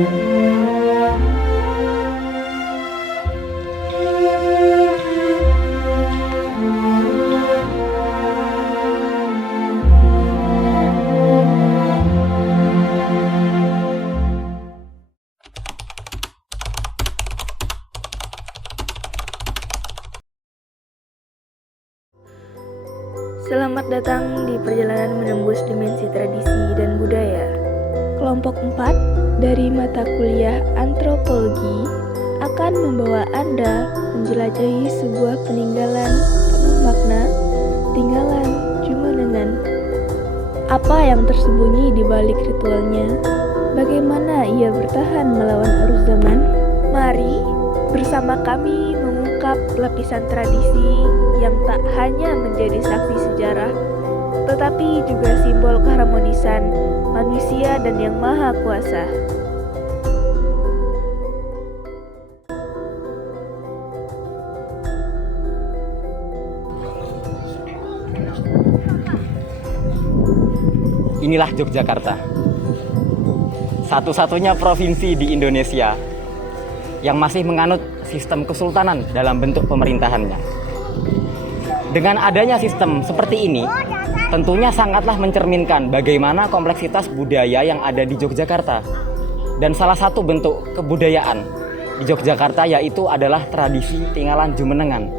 Selamat datang di perjalanan menembus dimensi tradisi dan budaya. Kelompok 4 dari mata kuliah Antropologi akan membawa Anda menjelajahi sebuah peninggalan penuh makna, tinggalan Jumenengan. Apa yang tersembunyi di balik ritualnya? Bagaimana ia bertahan melawan arus zaman? Mari bersama kami mengungkap lapisan tradisi yang tak hanya menjadi saksi sejarah, tetapi juga simbol keharmonisan manusia dan Yang Maha Kuasa. Inilah Yogyakarta, satu-satunya provinsi di Indonesia yang masih menganut sistem kesultanan dalam bentuk pemerintahannya. Dengan adanya sistem seperti ini, tentunya sangatlah mencerminkan bagaimana kompleksitas budaya yang ada di Yogyakarta. Dan salah satu bentuk kebudayaan di Yogyakarta yaitu adalah tradisi tinggalan Jumenengan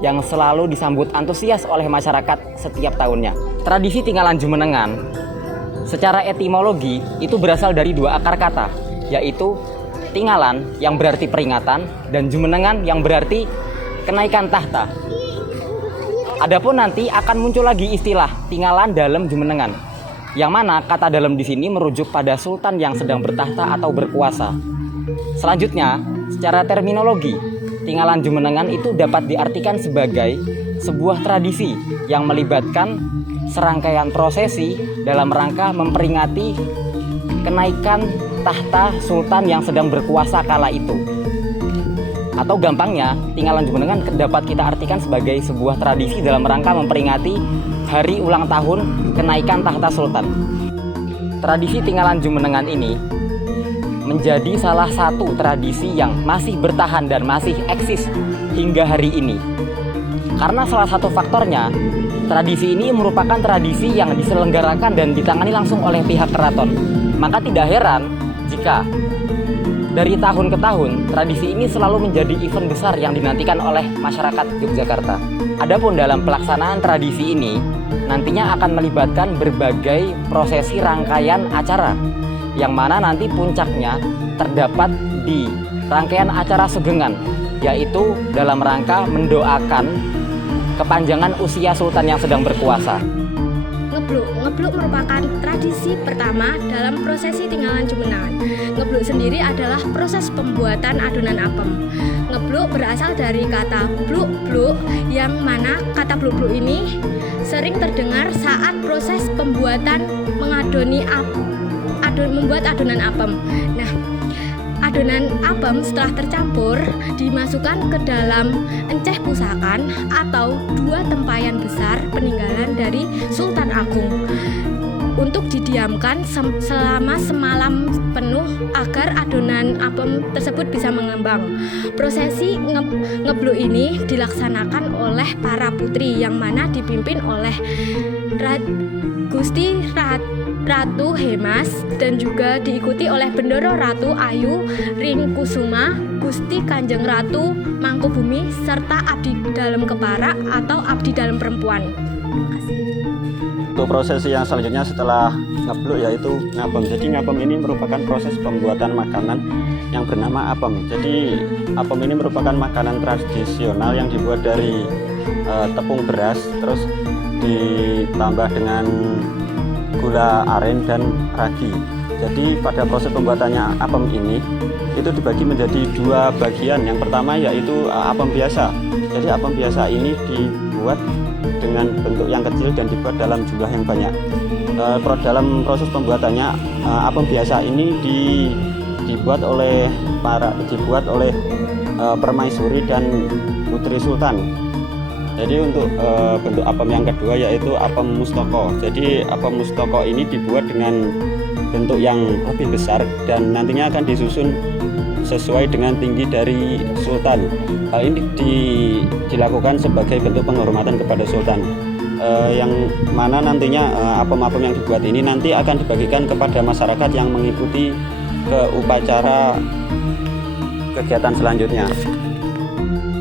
yang selalu disambut antusias oleh masyarakat setiap tahunnya. Tradisi tinggalan Jumenengan secara etimologi itu berasal dari dua akar kata, yaitu tinggalan yang berarti peringatan dan Jumenengan yang berarti kenaikan tahta. Adapun nanti akan muncul lagi istilah tinggalan dalam Jumenengan, yang mana kata dalam di sini merujuk pada sultan yang sedang bertahta atau berkuasa. Selanjutnya, secara terminologi, tinggalan Jumenengan itu dapat diartikan sebagai sebuah tradisi yang melibatkan serangkaian prosesi dalam rangka memperingati kenaikan tahta sultan yang sedang berkuasa kala itu. Atau gampangnya, tinggalan Jumenengan dapat kita artikan sebagai sebuah tradisi dalam rangka memperingati hari ulang tahun kenaikan tahta sultan. Tradisi tinggalan Jumenengan ini menjadi salah satu tradisi yang masih bertahan dan masih eksis hingga hari ini. Karena salah satu faktornya, tradisi ini merupakan tradisi yang diselenggarakan dan ditangani langsung oleh pihak keraton. Maka tidak heran jika dari tahun ke tahun, tradisi ini selalu menjadi event besar yang dinantikan oleh masyarakat Yogyakarta. Adapun dalam pelaksanaan tradisi ini, nantinya akan melibatkan berbagai prosesi rangkaian acara, yang mana nanti puncaknya terdapat di rangkaian acara Sugengan, yaitu dalam rangka mendoakan kepanjangan usia sultan yang sedang berkuasa. Ngebluk merupakan tradisi pertama dalam prosesi tinggalan Jumenengan. Ngebluk sendiri adalah proses pembuatan adonan apem. Ngebluk berasal dari kata bluk-bluk, yang mana kata bluk-bluk ini sering terdengar saat proses pembuatan membuat adonan apem. Nah, adonan apem setelah tercampur dimasukkan ke dalam enceh pusakan atau dua tempayan besar peninggalan dari Sultan Agung untuk didiamkan selama semalam penuh agar adonan apem tersebut bisa mengembang. Prosesi ngebluk ini dilaksanakan oleh para putri yang mana dipimpin oleh Gusti Ratu Hemas dan juga diikuti oleh Bendoro Ratu Ayu Ringkusuma, Gusti Kanjeng Ratu Mangkubumi, serta abdi dalam kepara atau abdi dalam perempuan. Untuk prosesi yang selanjutnya setelah ngebluk yaitu ngapem. Jadi ngapem ini merupakan proses pembuatan makanan yang bernama apem. Jadi apem ini merupakan makanan tradisional yang dibuat dari tepung beras, terus ditambah dengan gula aren dan ragi. Jadi pada proses pembuatannya apem ini itu dibagi menjadi dua bagian. Yang pertama yaitu apem biasa. Jadi apem biasa ini dibuat dengan bentuk yang kecil dan dibuat dalam jumlah yang banyak. Dalam proses pembuatannya apem biasa ini dibuat oleh permaisuri dan putri sultan. Jadi untuk bentuk apem yang kedua yaitu apem mustoko. Jadi apem mustoko ini dibuat dengan bentuk yang lebih besar dan nantinya akan disusun sesuai dengan tinggi dari sultan. Hal ini dilakukan sebagai bentuk penghormatan kepada sultan, yang mana nantinya apem-apem yang dibuat ini nanti akan dibagikan kepada masyarakat yang mengikuti ke upacara kegiatan selanjutnya.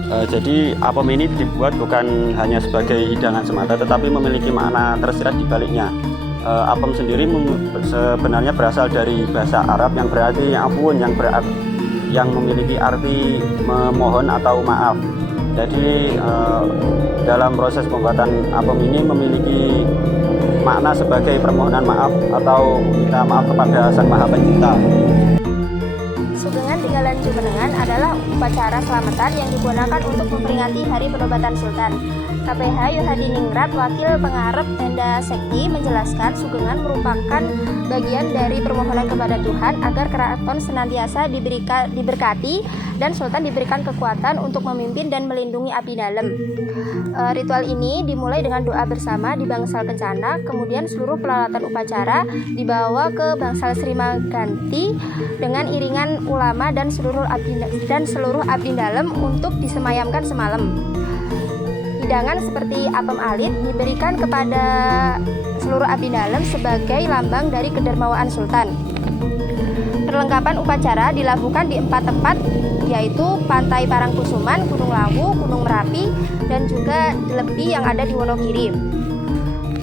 Jadi apem ini dibuat bukan hanya sebagai hidangan semata, tetapi memiliki makna tersirat di baliknya. Apem sendiri sebenarnya berasal dari bahasa Arab yang berarti ampun, yang memiliki arti memohon atau maaf. Jadi dalam proses pembuatan apem ini memiliki makna sebagai permohonan maaf atau minta maaf kepada Sang Maha Pencipta. Sugeng Tinggalan Jumenengan adalah upacara selamatan yang digunakan untuk memperingati Hari Penobatan Sultan. KPH Yuhadiningrat, Wakil Pengarep Tenda Sekti, menjelaskan Sugengan merupakan bagian dari permohonan kepada Tuhan agar keraton senantiasa diberkati dan Sultan diberikan kekuatan untuk memimpin dan melindungi abdi dalem. Ritual ini dimulai dengan doa bersama di bangsal kencana, kemudian seluruh peralatan upacara dibawa ke bangsal Sri Maganti dengan iringan ulama dan seluruh abdi dalem untuk disemayamkan semalam. Hidangan seperti apem alit diberikan kepada seluruh abdi dalem sebagai lambang dari kedermawaan Sultan. Perlengkapan upacara dilakukan di 4 tempat, yaitu Pantai Parangkusuman, Gunung Lawu, Gunung Merapi, dan juga Lepi yang ada di Wonogiri.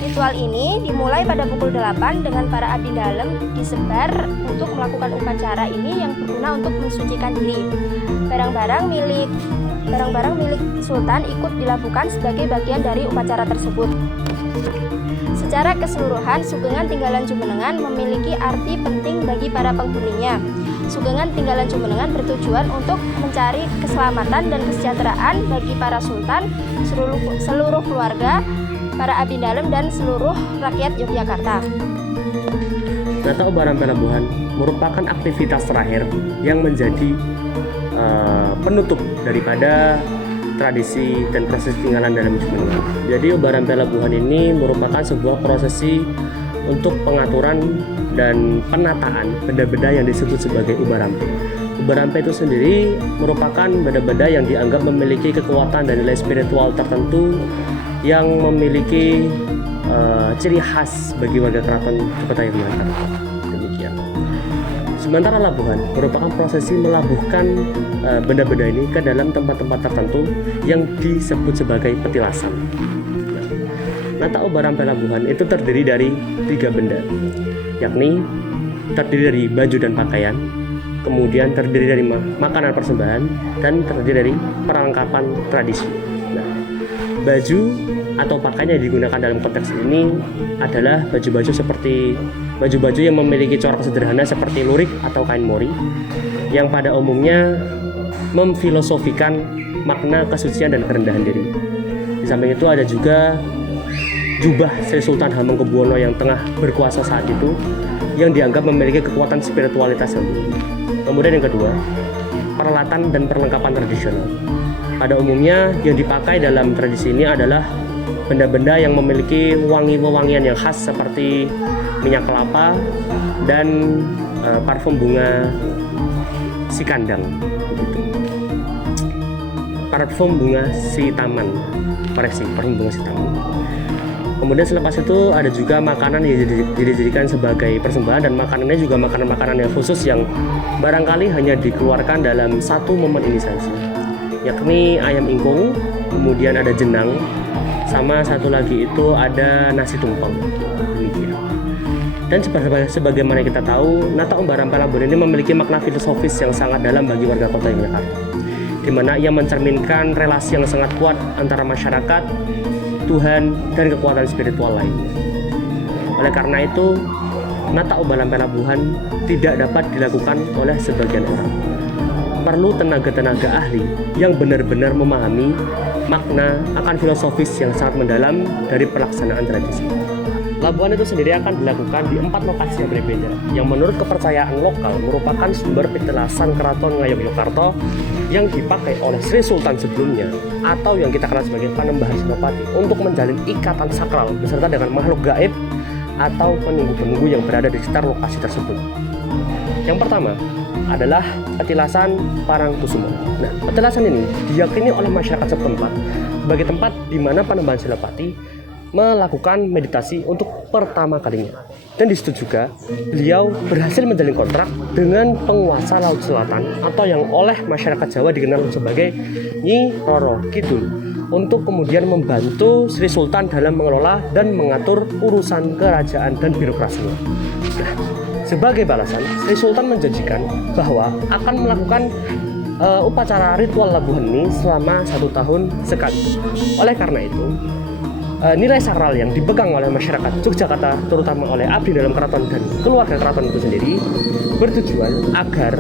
Ritual ini dimulai pada pukul 8 dengan para abdi dalem disebar untuk melakukan upacara ini yang berguna untuk mensucikan diri. Barang-barang milik Sultan ikut dilakukan sebagai bagian dari upacara tersebut. Secara keseluruhan, Sugengan Tinggalan Jumenengan memiliki arti penting bagi para penghuninya. Sugengan Tinggalan Jumenengan bertujuan untuk mencari keselamatan dan kesejahteraan bagi para sultan, seluruh keluarga, para abdi dalem, dan seluruh rakyat Yogyakarta. Nata Ubaran Pelabuhan merupakan aktivitas terakhir yang menjadi penutup daripada tradisi dan proses tinggalan dalam Jumenengan. Jadi Ubaran Pelabuhan ini merupakan sebuah prosesi untuk pengaturan dan penataan benda-benda yang disebut sebagai Ubarampe. Ubarampe itu sendiri merupakan benda-benda yang dianggap memiliki kekuatan dan nilai spiritual tertentu yang memiliki ciri khas bagi warga keraton Kota Yogyakarta. Demikian. Sementara labuhan merupakan prosesi melabuhkan benda-benda ini ke dalam tempat-tempat tertentu yang disebut sebagai petilasan. Nata Ubaran Pelabuhan itu terdiri dari 3 benda, yakni terdiri dari baju dan pakaian, kemudian terdiri dari makanan persembahan, dan terdiri dari perlengkapan tradisi. Nah, baju atau pakaian yang digunakan dalam konteks ini adalah baju-baju seperti baju-baju yang memiliki corak sederhana seperti lurik atau kain mori, yang pada umumnya memfilosofikan makna kesucian dan kerendahan diri. Di samping itu ada juga jubah Sri Sultan Hamengkubuwono yang tengah berkuasa saat itu, yang dianggap memiliki kekuatan spiritualitas yang tinggi. Kemudian yang kedua, peralatan dan perlengkapan tradisional. Pada umumnya yang dipakai dalam tradisi ini adalah benda-benda yang memiliki wangi-wewangian yang khas seperti minyak kelapa dan parfum bunga si kandang, begitu. Parfum bunga si taman, parfum bunga si taman. Kemudian selepas itu ada juga makanan yang dijadikan sebagai persembahan, dan makanannya juga makanan-makanan yang khusus yang barangkali hanya dikeluarkan dalam satu momen inisiasi, yakni ayam ingkung, kemudian ada jenang, sama satu lagi itu ada nasi tumpeng. Demikian. Dan sebagaimana kita tahu, Nata Ubaran Pelabuhan ini memiliki makna filosofis yang sangat dalam bagi warga kota Yogyakarta, di mana ia mencerminkan relasi yang sangat kuat antara masyarakat, Tuhan, dan kekuatan spiritual lainnya. Oleh karena itu, Nata Ubaran Pelabuhan tidak dapat dilakukan oleh sebagian orang. Perlu tenaga-tenaga ahli yang benar-benar memahami makna akan filosofis yang sangat mendalam dari pelaksanaan tradisi. Labuhan itu sendiri akan dilakukan di 4 lokasi yang berbeda, yang menurut kepercayaan lokal merupakan sumber petilasan Keraton Ngayogyakarta yang dipakai oleh Sri Sultan sebelumnya, atau yang kita kenal sebagai Panembahan Senopati, untuk menjalin ikatan sakral beserta dengan makhluk gaib atau penunggu-penunggu yang berada di sekitar lokasi tersebut. Yang pertama adalah petilasan Parangkusumo. Nah, petilasan ini diyakini oleh masyarakat setempat sebagai tempat di mana Panembahan Senapati melakukan meditasi untuk pertama kalinya. Dan di situ juga beliau berhasil menjalin kontrak dengan penguasa Laut Selatan atau yang oleh masyarakat Jawa dikenal sebagai Nyi Roro Kidul untuk kemudian membantu Sri Sultan dalam mengelola dan mengatur urusan kerajaan dan birokrasinya. Nah, sebagai balasan, Sri Sultan menjanjikan bahwa akan melakukan upacara ritual labuhan ini selama 1 tahun sekali. Oleh karena itu, nilai sakral yang dipegang oleh masyarakat Yogyakarta, terutama oleh abdi dalam keraton dan keluarga keraton itu sendiri, bertujuan agar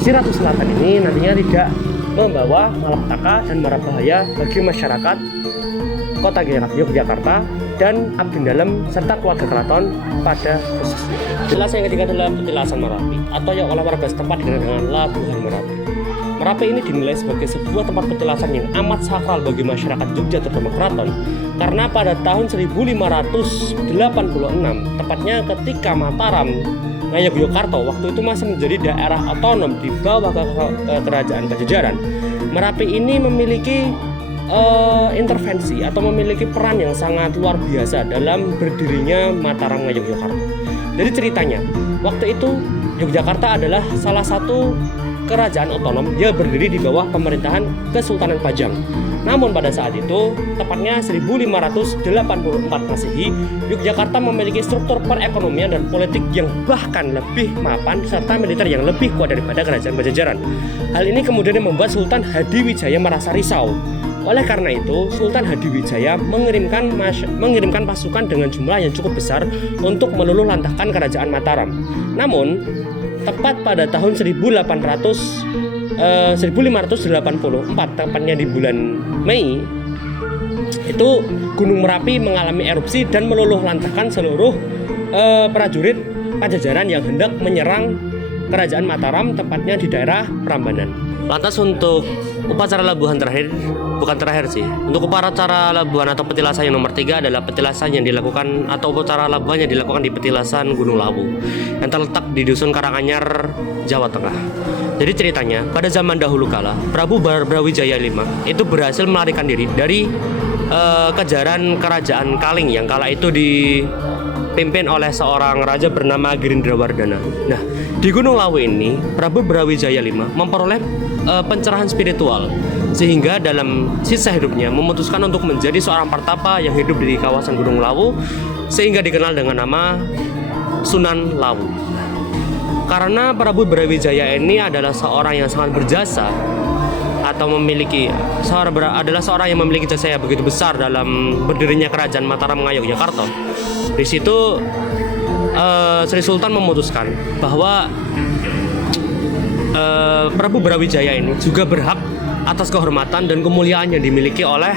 si Ratu Selatan ini nantinya tidak membawa malapetaka dan mara bahaya bagi masyarakat kota Yogyakarta dan abdi dalam serta keluarga keraton pada khususnya. Petilasan yang ketiga adalah petilasan Merapi atau yang oleh warga setempat dikenal dengan Labuhan Merapi. Merapi ini dinilai sebagai sebuah tempat petilasan yang amat sakral bagi masyarakat Jogja terutama keraton, karena pada tahun 1586, tepatnya ketika Mataram Ngayogyakarta waktu itu masih menjadi daerah otonom di bawah kerajaan Pajajaran, Merapi ini memiliki intervensi atau memiliki peran yang sangat luar biasa dalam berdirinya Mataram Ngayogyakarta. Jadi ceritanya, waktu itu Yogyakarta adalah salah satu kerajaan otonom yang berdiri di bawah pemerintahan Kesultanan Pajang. Namun pada saat itu, tepatnya 1584 Masehi, Yogyakarta memiliki struktur perekonomian dan politik yang bahkan lebih mapan serta militer yang lebih kuat daripada kerajaan Pajajaran. Hal ini kemudian membuat Sultan Hadiwijaya merasa risau. Oleh karena itu, Sultan Hadiwijaya mengirimkan pasukan dengan jumlah yang cukup besar untuk meluluh lantahkan kerajaan Mataram. Namun, tepat pada tahun 1584, tepatnya di bulan Mei, itu Gunung Merapi mengalami erupsi dan meluluh lantahkan seluruh prajurit Pajajaran yang hendak menyerang kerajaan Mataram, tepatnya di daerah Prambanan. Lantas untuk upacara labuhan untuk upacara labuhan atau petilasan yang nomor 3 adalah petilasan yang dilakukan atau upacara labuhan yang dilakukan di petilasan Gunung Lawu yang terletak di Dusun Karanganyar, Jawa Tengah. Jadi ceritanya, pada zaman dahulu kala, Prabu Brawijaya V itu berhasil melarikan diri dari kejaran kerajaan Kaling yang kala itu dipimpin oleh seorang raja bernama Girindrawardana. Nah, di Gunung Lawu ini, Prabu Brawijaya V memperoleh pencerahan spiritual, sehingga dalam sisa hidupnya memutuskan untuk menjadi seorang pertapa yang hidup di kawasan Gunung Lawu, sehingga dikenal dengan nama Sunan Lawu. Karena Prabu Brawijaya ini adalah seorang yang sangat berjasa atau adalah seorang yang memiliki jasa yang begitu besar dalam berdirinya kerajaan Mataram Ngayogyakarta. Di situ Sri Sultan memutuskan bahwa Prabu Brawijaya ini juga berhak atas kehormatan dan kemuliaan yang dimiliki oleh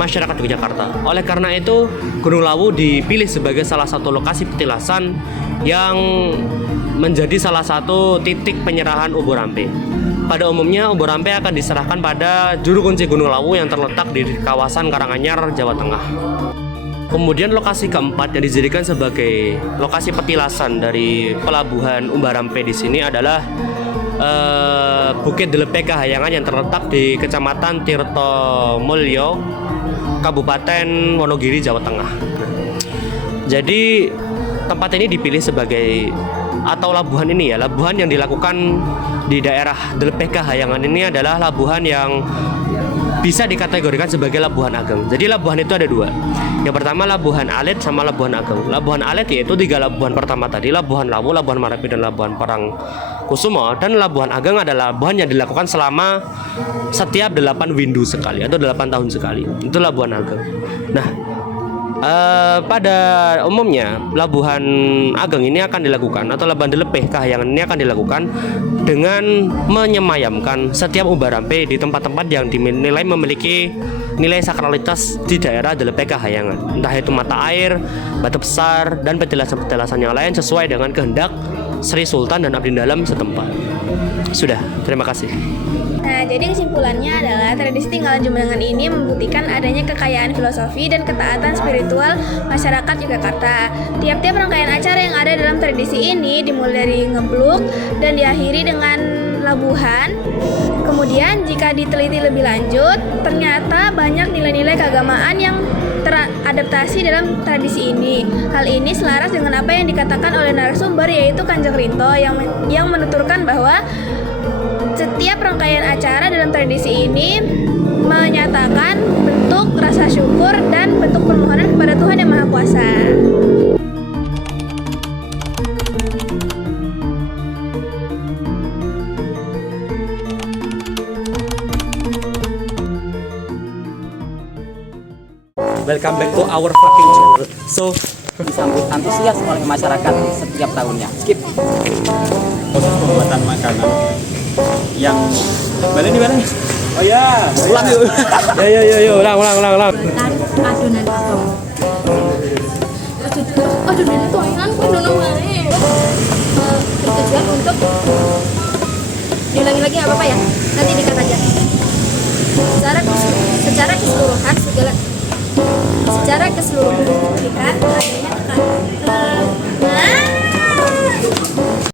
masyarakat Yogyakarta. Oleh karena itu, Gunung Lawu dipilih sebagai salah satu lokasi petilasan yang menjadi salah satu titik penyerahan Ubur Rampe. Pada umumnya, Ubur Rampe akan diserahkan pada juru kunci Gunung Lawu yang terletak di kawasan Karanganyar, Jawa Tengah. Kemudian lokasi keempat yang dijadikan sebagai lokasi petilasan dari pelabuhan Ubur Rampe di sini adalah Bukit Delepe Kahyangan yang terletak di Kecamatan Tirtomulyo, Kabupaten Wonogiri, Jawa Tengah. Jadi tempat ini dipilih sebagai labuhan yang dilakukan di daerah Delepe Kahyangan ini adalah labuhan yang bisa dikategorikan sebagai labuhan ageng. Jadi labuhan itu ada 2. Yang pertama Labuhan Alit sama Labuhan Ageng. Labuhan Alit yaitu 3 labuhan pertama tadi, Labuhan Lawu, Labuhan Merapi, dan Labuhan Parangkusumo. Dan Labuhan Ageng adalah labuhan yang dilakukan selama setiap 8 windu sekali atau 8 tahun sekali. Itu Labuhan Ageng. Nah, pada umumnya Labuhan Ageng ini akan dilakukan atau Labuhan Delepe Kahyangan ini akan dilakukan dengan menyemayamkan setiap Ubur Rampe di tempat-tempat yang dinilai memiliki nilai sakralitas di daerah Delepe Kahyangan, entah itu mata air, batu besar, dan petilasan-petilasan yang lain sesuai dengan kehendak Sri Sultan dan abdi dalam setempat. Sudah, terima kasih. Nah, jadi kesimpulannya adalah tradisi tinggalan Jumbengan ini membuktikan adanya kekayaan filosofi dan ketaatan spiritual masyarakat Yogyakarta. Tiap-tiap rangkaian acara yang ada dalam tradisi ini dimulai dari ngebluk dan diakhiri dengan labuhan. Kemudian jika diteliti lebih lanjut, ternyata banyak nilai-nilai keagamaan yang teradaptasi dalam tradisi ini. Hal ini selaras dengan apa yang dikatakan oleh narasumber, yaitu Kanjeng Rinto yang menuturkan bahwa setiap rangkaian acara dalam tradisi ini menyatakan bentuk rasa syukur dan bentuk permohonan kepada Tuhan Yang Maha Kuasa. Welcome back to our fucking channel. So, Disambut antusias oleh masyarakat setiap tahunnya. Skip. Proses pembuatan makanan yang balik. Oh ya, Ulang yuk. yo, ulang. Adonan apem. Adonan itu ayam adonan wae. Bertujuan untuk diulangi lagi nggak apa-apa ya? Nanti dikat aja. Secara keseluruhan